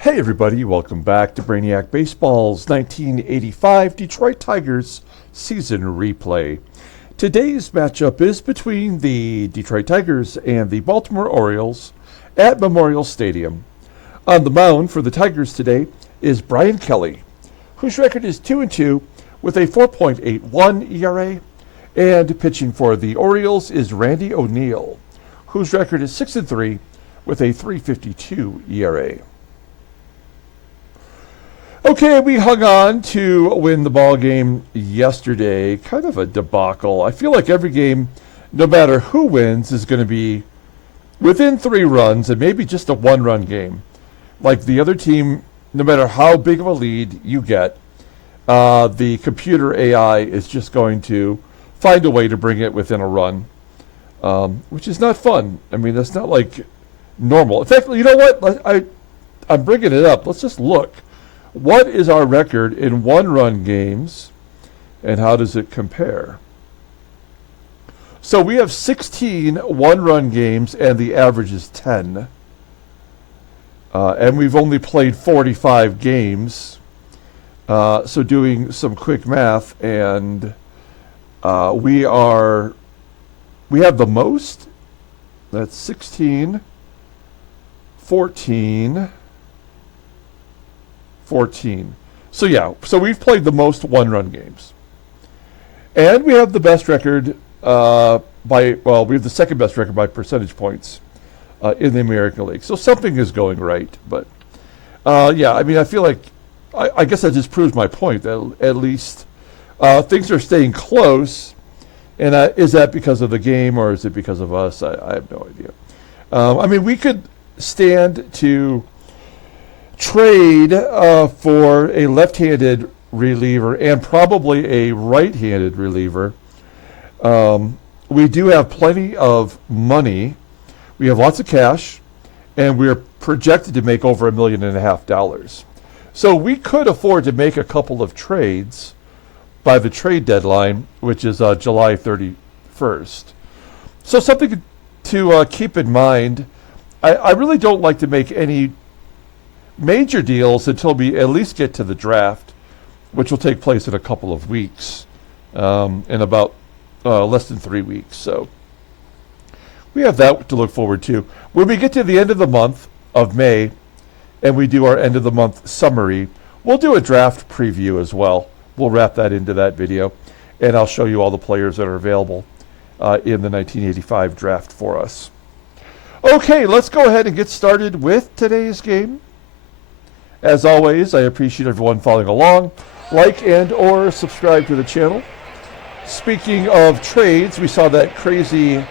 Hey everybody, welcome back to Brainiac Baseball's 1985 Detroit Tigers season replay. Today's matchup is between the Detroit Tigers and the Baltimore Orioles at Memorial Stadium. On the mound for the Tigers today is Bryan Kelly, whose record is 2-2 with a 4.81 ERA, and pitching for the Orioles is Randy O'Neal, whose record is 6-3 with a 3.52 ERA. Okay, we hung on to win the ball game yesterday. Kind of a debacle. I feel like every game, no matter who wins, is going to be within 3 runs and maybe just a 1-run game. Like the other team, no matter how big of a lead you get, the computer AI is just going to find a way to bring it within a run, which is not fun. I mean, that's not like normal. In fact, you know what? I'm bringing it up. Let's just look. What is our record in 1-run games, and how does it compare? So we have 16 1-run games, and the average is 10. And we've only played 45 games. So doing some quick math, and we have the most. That's 16, 14. So yeah, so we've played the most 1-run games. And we have the best record we have the second best record by percentage points in the American League. So something is going right. But yeah, I mean, I feel like, I guess that just proves my point that at least things are staying close. And is that because of the game or is it because of us? I have no idea. I mean, we could stand to trade for a left-handed reliever and probably a right-handed reliever. We do have plenty of money. We have lots of cash, and we're projected to make over $1.5 million. So we could afford to make a couple of trades by the trade deadline, which is July 31st. So something to keep in mind. I really don't like to make any major deals until we at least get to the draft, which will take place in a couple of weeks, in about less than 3 weeks. So we have that to look forward to. When we get to the end of the month of May and we do our end of the month summary, we'll do a draft preview as well. We'll wrap that into that video, and I'll show you all the players that are available in the 1985 draft for us. Okay, let's go ahead and get started with today's game. As always, I appreciate everyone following along. Like and or subscribe to the channel. Speaking of trades, we saw that crazy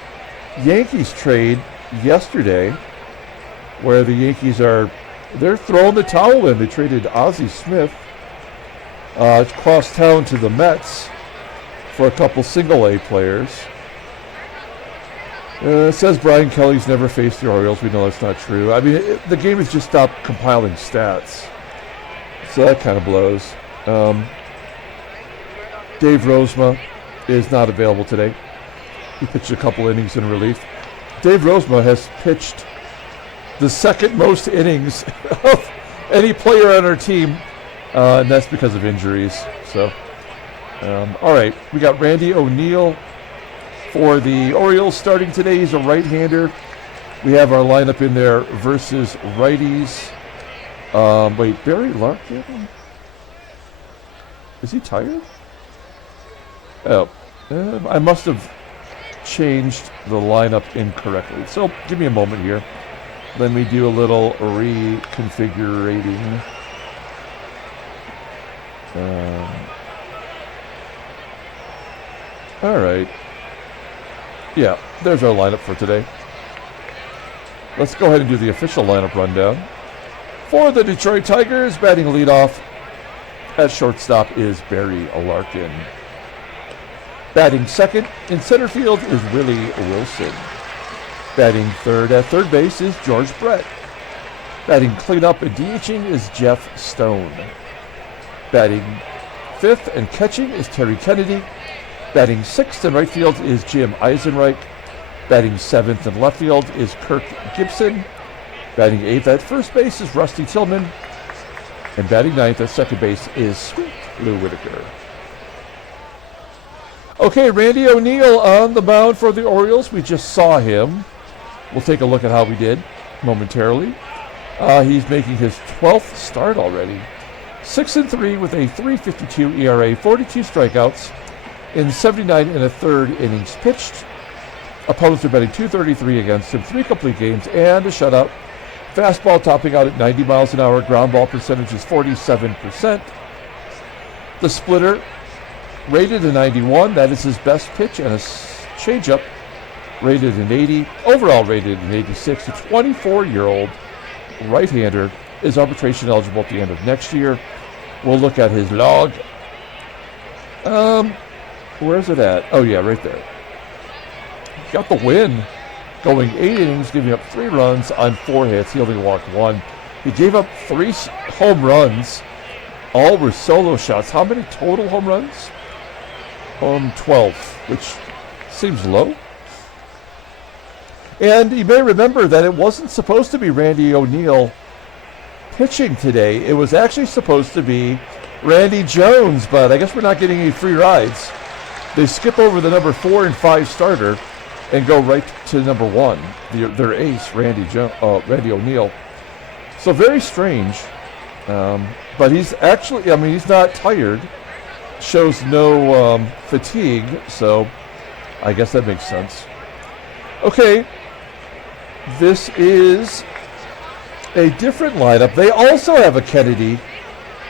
Yankees trade yesterday where the Yankees they're throwing the towel in. They traded Ozzie Smith across town to the Mets for a couple single-A players. It says Bryan Kelly's never faced the Orioles. We know that's not true. I mean, the game has just stopped compiling stats. So that kind of blows. Dave Rozema is not available today. He pitched a couple innings in relief. Dave Rozema has pitched the second most innings of any player on our team, and that's because of injuries. So, all right, we got Randy O'Neal for the Orioles starting today. He's a right-hander. We have our lineup in there versus righties. Wait, Barry Larkin? Is he tired? Oh, I must have changed the lineup incorrectly. So give me a moment here. Let me do a little reconfigurating. All right. Yeah, there's our lineup for today. Let's go ahead and do the official lineup rundown. For the Detroit Tigers, batting leadoff at shortstop is Barry Larkin. Batting second in center field is Willie Wilson. Batting third at third base is George Brett. Batting cleanup and DHing is Jeff Stone. Batting fifth and catching is Terry Kennedy. Batting sixth in right field is Jim EISENREICH. Batting seventh in left field is Kirk GIBSON. Batting 8th at first base is Rusty Tillman. And batting 9th at second base is Sweet Lou Whitaker. Okay, Randy O'Neal on the mound for the Orioles. We just saw him. We'll take a look at how we did momentarily. He's making his 12th start already. 6-3 with a 3.52 ERA, 42 strikeouts in 79 and a third innings pitched. Opponents are batting .233 against him, 3 complete games and a shutout. Fastball topping out at 90 miles an hour. Ground ball percentage is 47%. The splitter rated a 91. That is his best pitch, and a changeup rated an 80. Overall rated an 86. The 24-year-old right-hander is arbitration eligible at the end of next year. We'll look at his log. Where's it at? Oh, yeah, right there. He got the win. Going 8 innings, giving up 3 runs on 4 hits. He only walked 1. He gave up 3 home runs. All were solo shots. How many total home runs? 12, which seems low. And you may remember that it wasn't supposed to be Randy O'Neal pitching today. It was actually supposed to be Randy Jones, but I guess we're not getting any free rides. They skip over the number 4 and 5 starter and go right to number 1, their ace, Randy O'Neal. So very strange. But he's actually, he's not tired. Shows no fatigue, so I guess that makes sense. Okay, this is a different lineup. They also have a Kennedy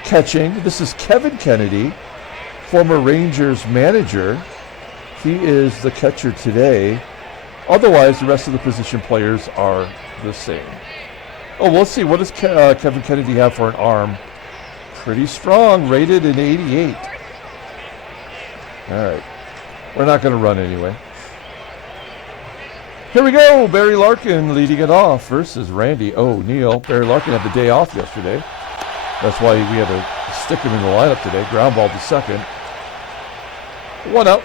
catching. This is Kevin Kennedy, former Rangers manager. He is the catcher today. Otherwise, the rest of the position players are the same. Oh, well, let's see. What does Kevin Kennedy have for an arm? Pretty strong, rated an 88. All right. We're not going to run anyway. Here we go. Barry Larkin leading it off versus Randy O'Neal. Barry Larkin had the day off yesterday. That's why we had to stick him in the lineup today. Ground ball to second. 1 out.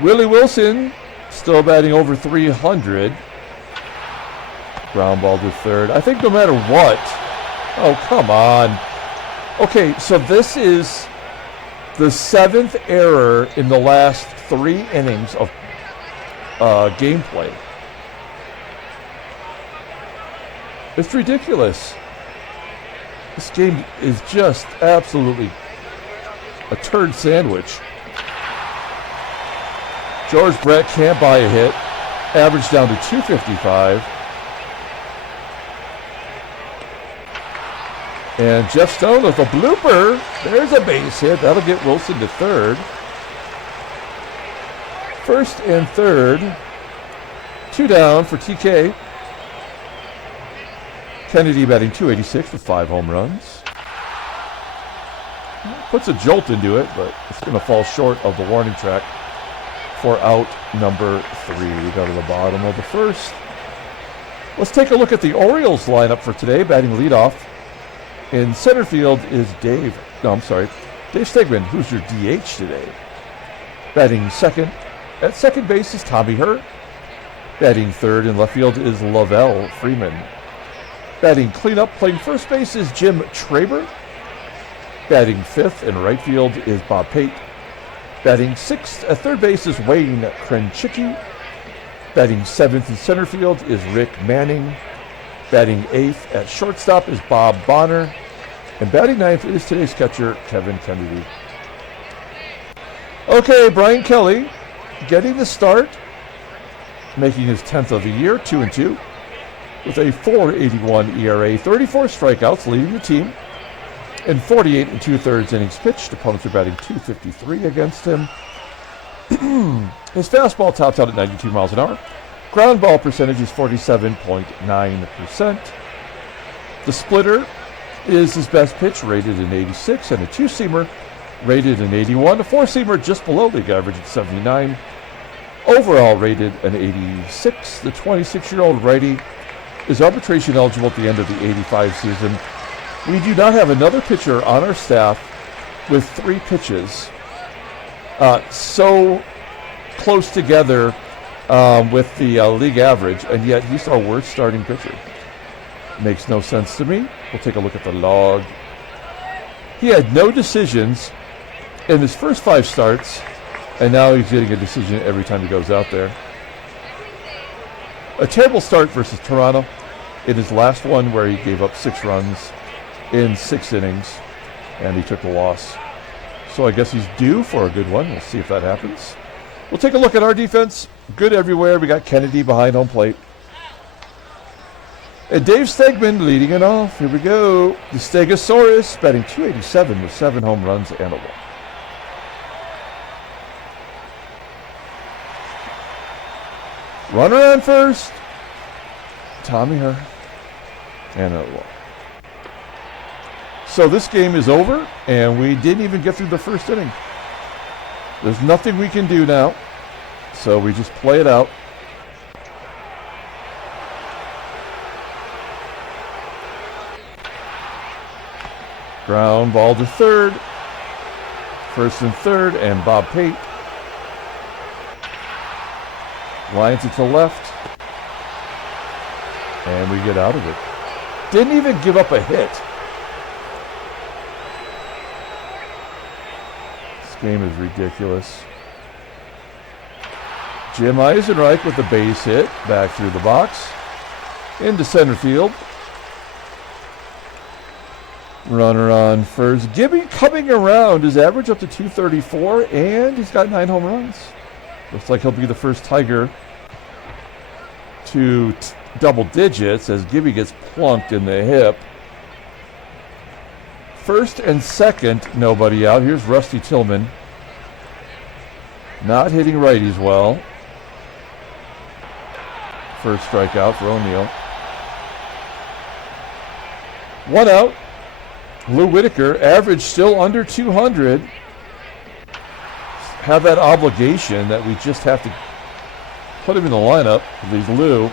Willie Wilson still batting over 300. Ground ball to third. I think no matter what. Oh, come on. Okay, so this is the 7th error in the last 3 innings of gameplay. It's ridiculous. This game is just absolutely a turd sandwich. George Brett can't buy a hit. Average down to 255. And Jeff Stone with a blooper. There's a base hit. That'll get Wilson to third. First and third. 2 down for TK. Kennedy batting .286 with 5 home runs. Puts a jolt into it, but it's going to fall short of the warning track for out number 3. We go to the bottom of the first. Let's take a look at the Orioles lineup for today. Batting leadoff in center field is Dave Stegman, who's your DH today. Batting second at second base is Tommy HERR. Batting third in left field is LaVel Freeman. Batting cleanup playing first base is Jim TRABER. Batting fifth in right field is Bob PATE. Batting sixth at third base is Wayne KRENCHICKI. Batting seventh in center field is Rick Manning. Batting eighth at shortstop is Bob Bonner. And batting ninth is today's catcher, Kevin Kennedy. Okay, Brian Kelly getting the start, making his 10th of the year, 2-2, with a .481 ERA, 34 strikeouts, leading the team, and 48 2/3 innings pitched. Opponents are batting .253 against him. His fastball tops out at 92 miles an hour. Ground ball percentage is 47.9%. The splitter is his best pitch, rated an 86, and a two-seamer rated an 81. A four-seamer just below league average at 79. Overall rated an 86. The 26-year-old righty is arbitration eligible at the end of the 85 season. We do not have another pitcher on our staff with 3 pitches so close together with the league average, and yet he's our worst starting pitcher. Makes no sense to me. We'll take a look at the log. He had no decisions in his first 5 starts, and now he's getting a decision every time he goes out there. A terrible start versus Toronto in his last one, where he gave up 6 runs in 6 innings, and he took the loss. So I guess he's due for a good one. We'll see if that happens. We'll take a look at our defense. Good everywhere. We got Kennedy behind home plate. And Dave Stegman leading it off. Here we go. The Stegosaurus batting .287 with 7 home runs and a walk. Runner on first. Tommy HERR. And a walk. So this game is over, and we didn't even get through the first inning. There's nothing we can do now, so we just play it out. Ground ball to third. First and third, and Bob Pate lines it to left, and we get out of it. Didn't even give up a hit. This game is ridiculous. Jim EISENREICH with the base hit back through the box into center field. Runner on first. Gibby coming around, his average up to .234, and he's got 9 home runs. Looks like he'll be the first Tiger to double digits as Gibby gets plunked in the hip. First and second, nobody out. Here's Rusty Tillman. Not hitting righties well. First strikeout for O'Neill. 1 out. Lou Whitaker, average still under 200. Have that obligation that we just have to put him in the lineup. Leaves Lou.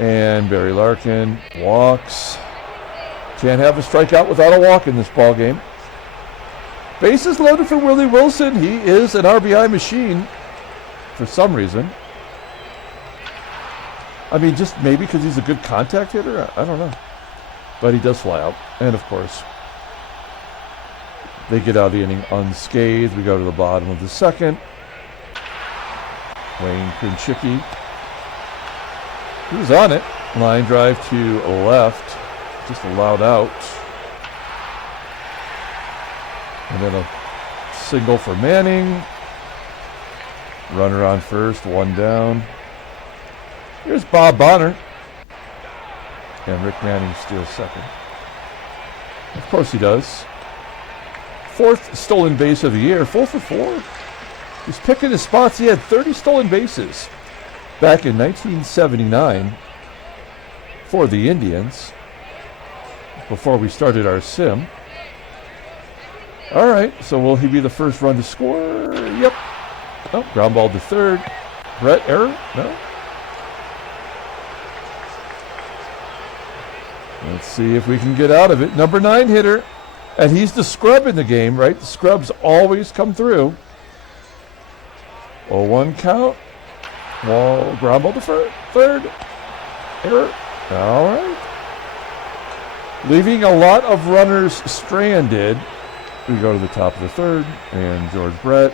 And Barry Larkin walks. Can't have a strikeout without a walk in this ball game. Bases loaded for Willie Wilson. He is an RBI machine for some reason. I mean, just maybe because he's a good contact hitter. I don't know. But he does fly out. And, of course, they get out of the inning unscathed. We go to the bottom of the second. Wayne KRENCHICKI. He was on it. Line drive to left. Just allowed out. And then a single for Manning. Runner on first, 1 down. Here's Bob Bonner. And Rick Manning steals second. Of course he does. 4th stolen base of the year. 4 for 4. He's picking his spots. He had 30 stolen bases back in 1979 for the Indians before we started our sim. All right, so will he be the first run to score? Yep. Oh, ground ball to third. Brett, error? No. Let's see if we can get out of it. Number 9 hitter. And he's the scrub in the game, right? The scrubs always come through. 0-1 count. Wall, ground ball to third. Error. All right. Leaving a lot of runners stranded. We go to the top of the third. And George Brett.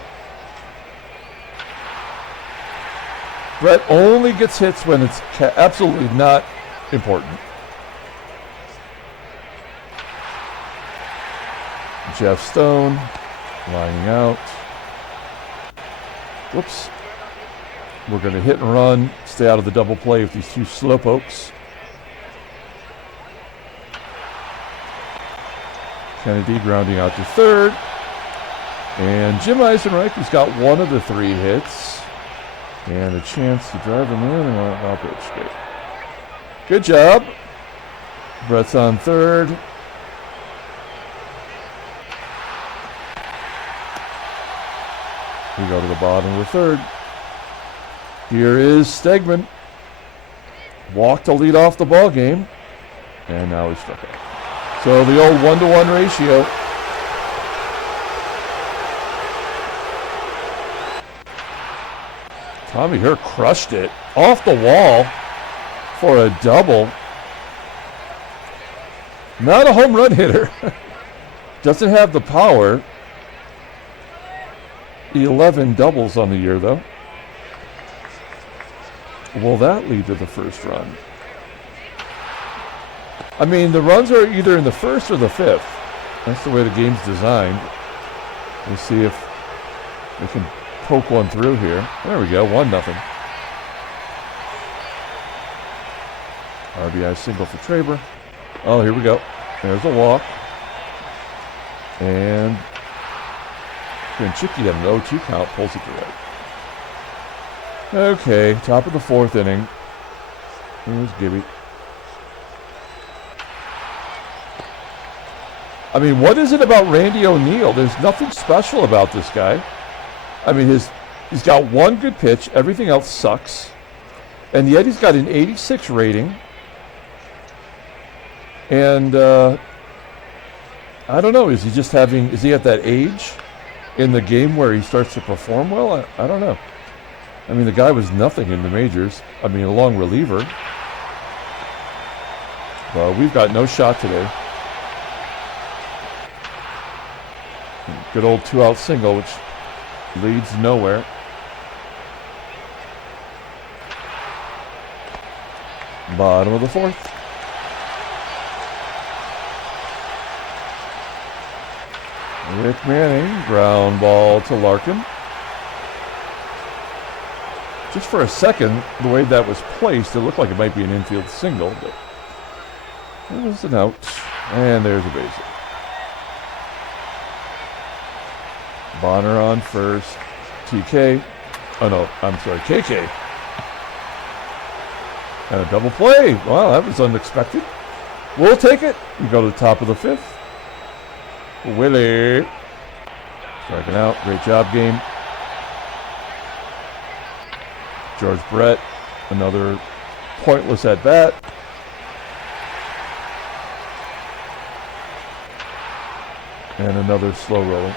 Brett only gets hits when it's absolutely not important. Jeff Stone lining out. Whoops. We're going to hit and run. Stay out of the double play with these 2 slowpokes. Kennedy grounding out to third. And Jim EISENREICH has got 1 of the 3 hits. And a chance to drive him in and I'll pitch. Great. Good job. Brett's on third. We go to the bottom of the third. Here is Stegman. Walked to lead off the ball game. And now he's struck out. So the old 1-to-1 ratio. Tommy HERR crushed it off the wall. for a double. Not a home run hitter. Doesn't have the power. 11 doubles on the year, though. Will that lead to the first run? I mean, the runs are either in the first or the fifth. That's the way the game's designed. We'll see if we can poke one through here. There we go, 1-0. RBI single for TRABER. Oh, here we go. There's a walk. And KRENCHICKI at an 0-2 count pulls it to right. Okay, top of the fourth inning. Here's Gibby. I mean, what is it about Randy O'Neal? There's nothing special about this guy. I mean, he's got one good pitch. Everything else sucks. And yet he's got an 86 rating. And I don't know. Is he at that age in the game where he starts to perform well? I don't know. I mean, the guy was nothing in the majors. I mean, a long reliever. Well, we've got no shot today. Good old 2-out single, which leads nowhere. Bottom of the fourth. Rick Manning, ground ball to Larkin. Just for a second, the way that was placed, it looked like it might be an infield single, but it was an out. And there's a base hit. Bonner on first. TK. Oh no, I'm sorry, KK. And a double play. Wow, that was unexpected. We'll take it. We go to the top of the fifth. Willie. Striking out. Great job, game. George Brett. Another pointless at bat. And another slow rolling.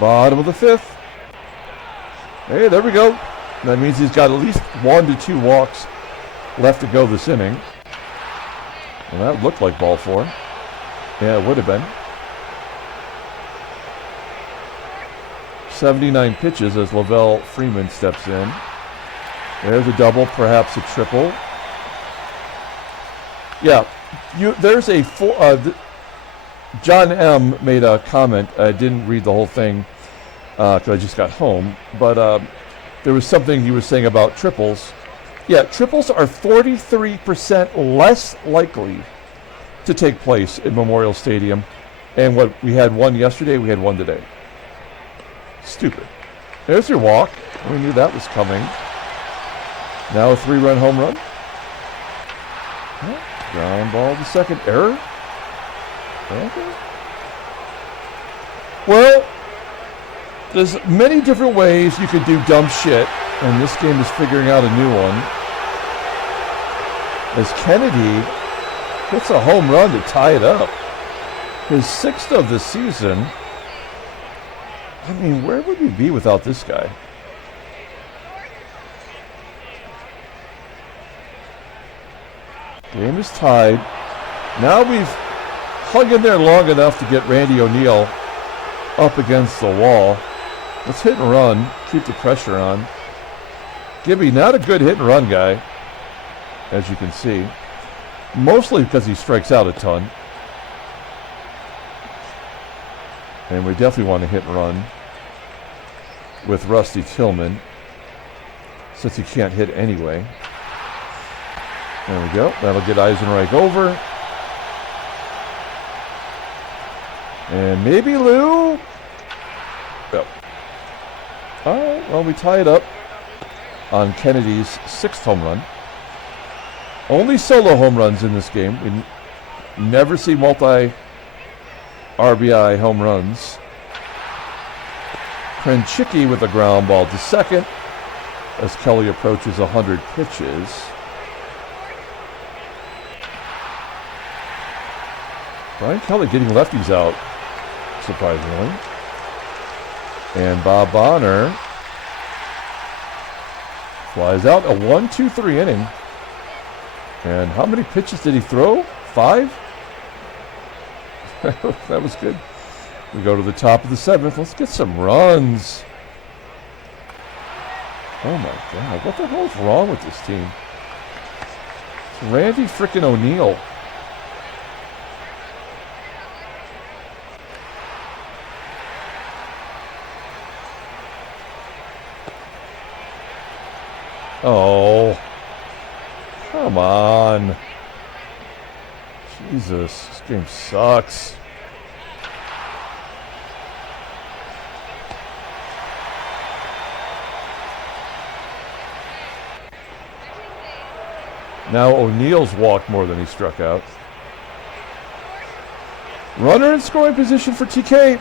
Bottom of the fifth. Hey, there we go. That means he's got at least 1 to 2 walks left to go this inning. Well, that looked like ball 4. Yeah, it would have been. 79 pitches as LaVel FREEMAN steps in. There's a double, perhaps a triple. Yeah, there's a John M. made a comment. I didn't read the whole thing because I just got home. But there was something he was saying about triples. Yeah, triples are 43% less likely to take place in Memorial Stadium. And what we had one yesterday, we had one today. Stupid. There's your walk. We knew that was coming. Now a 3-run home run. Ground ball to second. Error. Okay. Well, there's many different ways you could do dumb shit, and this game is figuring out a new one. As Kennedy hits a home run to tie it up. His 6th of the season. I mean, where would we be without this guy? Game is tied. Now we've hung in there long enough to get Randy O'Neal up against the wall. Let's hit and run. Keep the pressure on. Gibby, not a good hit and run guy, as you can see. Mostly because he strikes out a ton. And we definitely want to hit and run with Rusty Tillman, since he can't hit anyway. There we go. That'll get EISENREICH over. And maybe Lou. Yep. All right. Well, we tie it up on Kennedy's 6th home run. Only solo home runs in this game. We never see multi-RBI home runs. KRENCHICKI with a ground ball to second as Kelly approaches 100 pitches. Brian Kelly getting lefties out, surprisingly. And Bob Bonner Flies out. A 1-2-3 inning. And how many pitches did he throw? 5? That was good. We go to the top of the 7th. Let's get some runs. Oh my God. What the hell is wrong with this team? It's Randy frickin' O'Neal. Oh. Come on. Jesus. This game sucks. Now O'Neal's walked more than he struck out. Runner in scoring position for TK.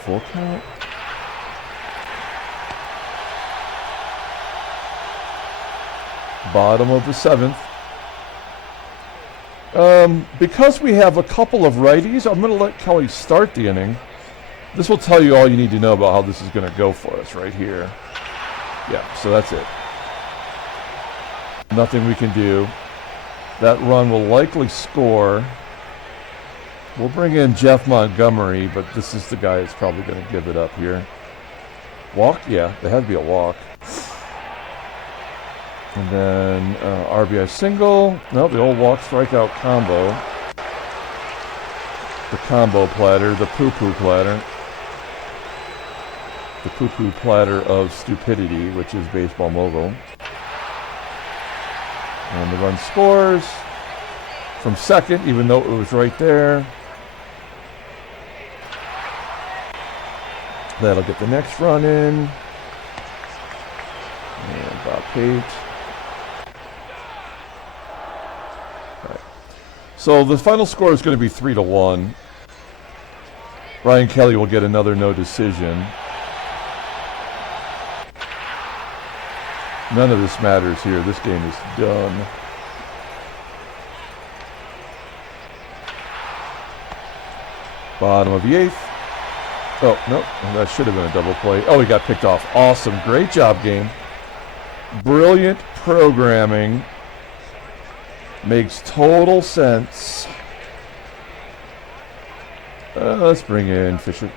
Full count. Bottom of the 7th. Because we have a couple of righties, I'm going to let Kelly start the inning. This will tell you all you need to know about how this is going to go for us right here. Yeah, so that's it. Nothing we can do. That run will likely score. We'll bring in Jeff Montgomery, but this is the guy that's probably going to give it up here. Walk? Yeah, there had to be a walk. And then RBI single. No, the old walk strikeout combo. The combo platter, the poo-poo platter. The poo-poo platter of stupidity, which is Baseball Mogul. And the run scores from second, even though it was right there. That'll get the next run in. And Bob Pate. Right. So the final score is going to be 3-1. Brian Kelly will get another no decision. None of this matters here. This game is done. Bottom of the 8th. Oh, no. That should have been a double play. Oh, he got picked off. Awesome. Great job, game. Brilliant programming. Makes total sense. Let's bring in Fisher.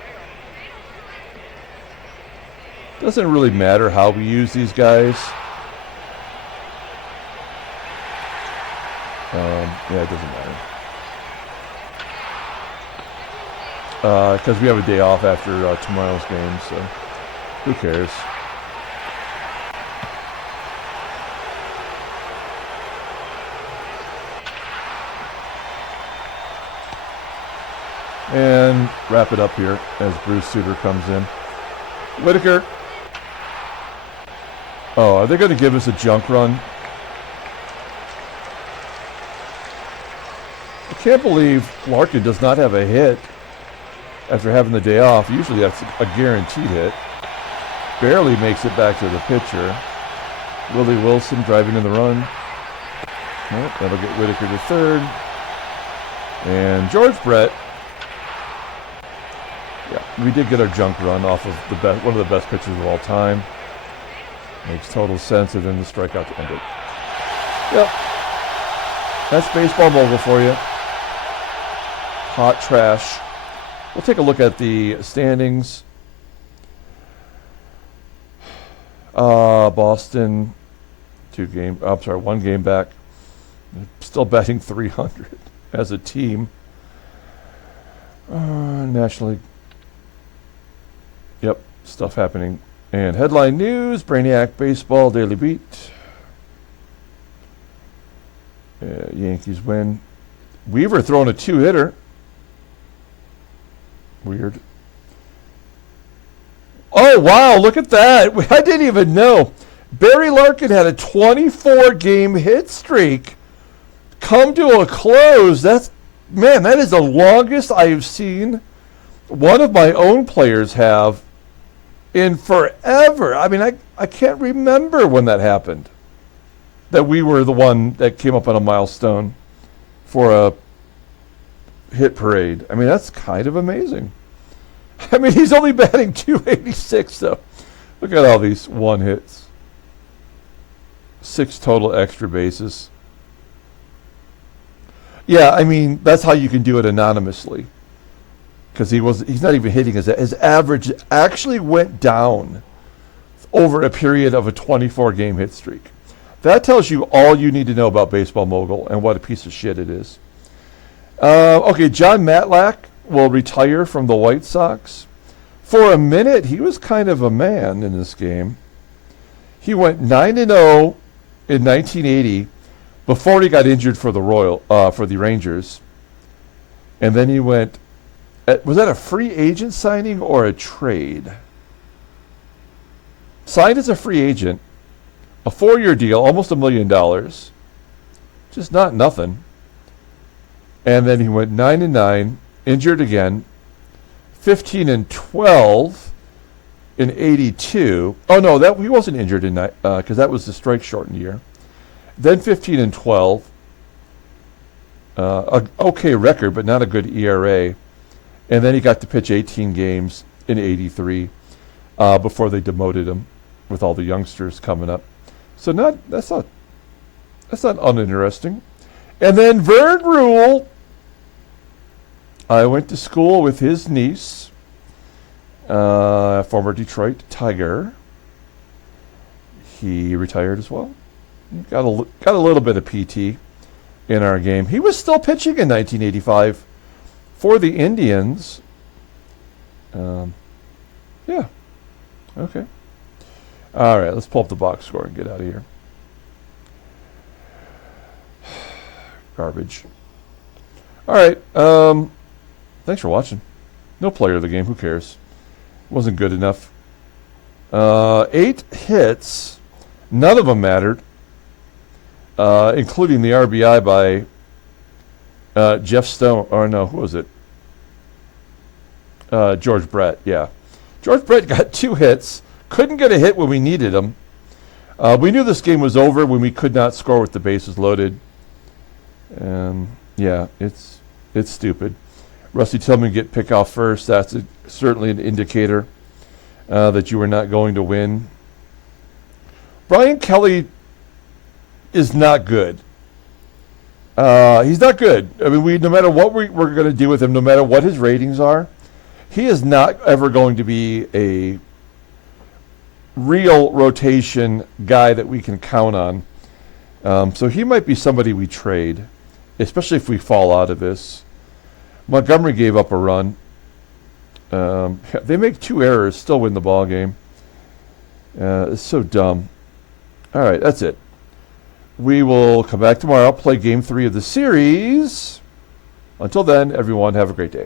Doesn't really matter how we use these guys. Yeah, it doesn't matter. Because we have a day off after tomorrow's game, so who cares? And wrap it up here as Bruce Sutter comes in. Whitaker. Oh, are they going to give us a junk run? I can't believe Larkin does not have a hit after having the day off. Usually that's a guaranteed hit. Barely makes it back to the pitcher. Willie Wilson driving in the run. Nope, that'll get Whitaker to third. And George Brett. Yeah, we did get our junk run off of the best, one of the best pitchers of all time. Makes total sense, and then the strikeout to end it. Yep. That's Baseball Mogul for you. Hot trash. We'll take a look at the standings. Boston, 1 game back. Still batting .300 as a team. National League. Yep, stuff happening. And headline news, Brainiac Baseball Daily Beat. Yankees win. Weaver throwing a 2-hitter. Weird. Oh, wow, look at that. I didn't even know. Barry Larkin had a 24-game hit streak come to a close. That is the longest I have seen one of my own players have in forever. I mean, I can't remember when that happened. That we were the one that came up on a milestone for a hit parade. I mean, that's kind of amazing. I mean, he's only batting .286, though. Look at all these 1 hits. 6 total extra bases. Yeah, I mean, that's how you can do it anonymously. Because he's not even hitting his average actually went down over a period of a 24-game hit streak. That tells you all you need to know about Baseball Mogul and what a piece of shit it is. Okay, John Matlack will retire from the White Sox. For a minute, he was kind of a man in this game. He went 9-0 in 1980 before he got injured for the Rangers. And then he went, was that a free agent signing or a trade? Signed as a free agent, a 4-year deal, almost $1 million. Just not nothing. And then he went 9-9, injured again, 15-12 in 82. Oh no, he wasn't injured in because that was the strike-shortened year. Then 15-12, a okay record, but not a good ERA. And then he got to pitch 18 games in 83 before they demoted him, with all the youngsters coming up. So that's not uninteresting. And then Vern Rule. I went to school with his niece, former Detroit Tiger. He retired as well. Got a little bit of PT in our game. He was still pitching in 1985 for the Indians. Yeah. Okay. All right, let's pull up the box score and get out of here. Garbage. All right. Thanks for watching. No player of the game. Who cares? Wasn't good enough. 8 hits. None of them mattered, including the RBI by Jeff Stone. Or no, who was it? George Brett. Yeah. George Brett got 2 hits. Couldn't get a hit when we needed him. We knew this game was over when we could not score with the bases loaded. Yeah, it's stupid. Rusty Tillman get pick off first. That's certainly an indicator that you are not going to win. Brian Kelly is not good. He's not good. I mean, no matter what we're going to do with him, no matter what his ratings are, he is not ever going to be a real rotation guy that we can count on. So he might be somebody we trade, especially if we fall out of this. Montgomery gave up a run. They make 2 errors, still win the ball game. It's so dumb. All right, that's it. We will come back tomorrow, play Game 3 of the series. Until then, everyone, have a great day.